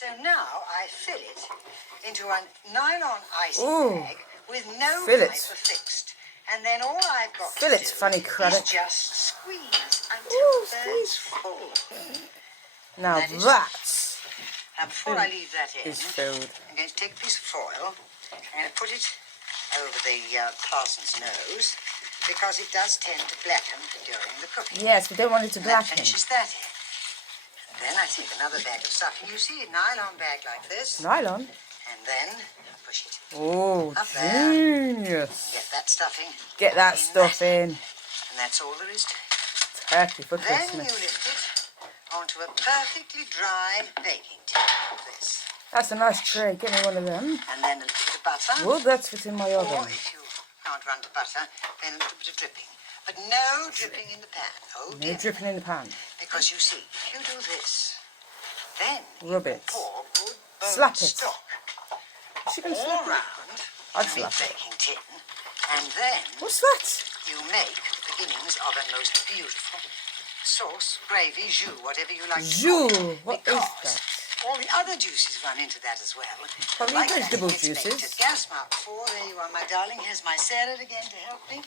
So now I fill it into a nylon icing bag with no pipe affixed. And then all I've got to do is just squeeze until the bird's full. Now that's... Now before I leave that in, is filled. I'm going to take a piece of foil and put it over the parson's nose because it does tend to blacken during the cooking. Yes, we don't want it to blacken. That finishes that in. Then I take another bag of stuffing. You see a nylon bag like this. Nylon? And then push it up genius. there. Get that stuffing. Get that stuff in. And that's all there is to it. Turkey for Then Christmas. you lift it onto a perfectly dry baking tin like this. That's a nice tray. Get me one of them. And then a little bit of butter. Well, that's fit in my oven. Or if you can't run to butter, then a little bit of dripping. But no dripping in the pan. Oh dear. No dripping in the pan. Because you see, if you do this, then rub it. Pour good Slap it. stock Is she going to all slap it? round I'd the slap it. baking tin, and then What's that? you make the beginnings of a most beautiful sauce, gravy, jus, whatever you like to call it. Jus. What is that? All the other juices run into that as well. Probably Like vegetable that, it's baked juices. at gas mark 4, there you are, my darling. Here's my salad again to help me.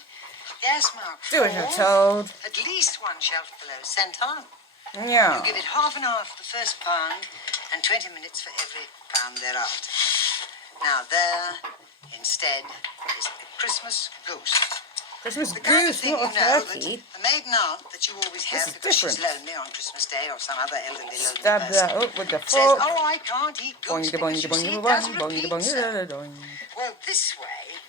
Gas mark 4. Do as you're told. At least 1 shelf below centre. Yeah. You give it half an hour for the first pound and 20 minutes for every pound thereafter. Now there, instead, is the Christmas goose. Christmas The kind of goose, thing not a you know that turkey. the maiden aunt that you always have is because she's different. lonely on Christmas Day or some other elderly lonely Stab person that up with the says, fork. oh, I can't eat goose because you see it doesn't repeat, sir. Well, this way,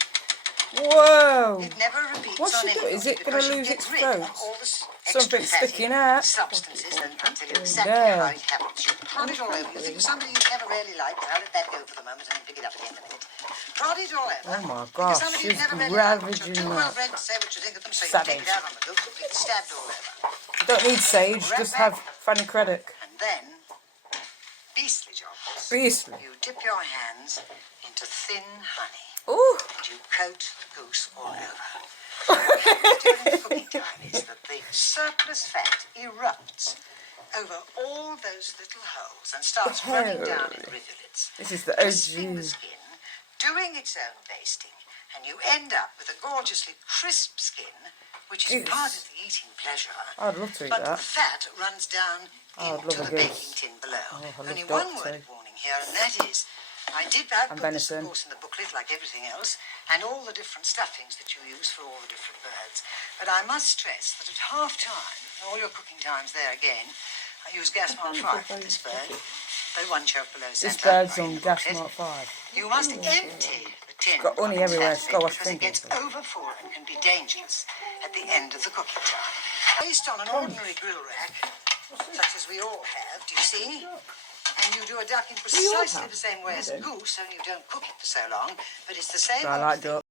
Whoa! it never repeats What's on she doing? any Is it goose going to because you lose get its rid throat? of all this Something extra sticking fatty out. substances, and I'll tell you exactly There. how it happens. You prod it all over. You think of somebody you never really liked, but I'll let that go for the moment and then pick it up again in a minute. Prod it all over. Oh my Think of gosh, somebody you've she's never really liked, but you're ravaging too well that. bred to say what you think of them, so you Savage. take it out on the goose and be stabbed all over. You don't need sage, just have Fanny Cradock. And then, beastly job. Beastly. You dip your hands into thin honey. Ooh. And you coat the goose all over. What happens during the cooking time is that the surplus fat erupts over all those little holes and starts running down in rivulets. This is the Crisping the OG. skin, doing its own basting, and you end up with a gorgeously crisp skin, which is part of the eating pleasure. I'd love to eat but that. the fat runs down into the baking tin below. Only one word of warning here, and that is, I've put this, of course, in the booklet, like everything else, and all the different stuffings that you use for all the different birds. But I must stress that at half-time, all your cooking times there again, I use gas mark 5 for this bird, but 1 shelf below centre. This bird's on gas mark 5. You must empty the tin. Got honey everywhere, it's got what's because it gets overfull and can be dangerous at the end of the cooking time. Placed on an ordinary grill rack, such as we all have, do you see? And you do a duck in precisely the same way as a goose, only you don't cook it for so long, but it's the same. I like duck.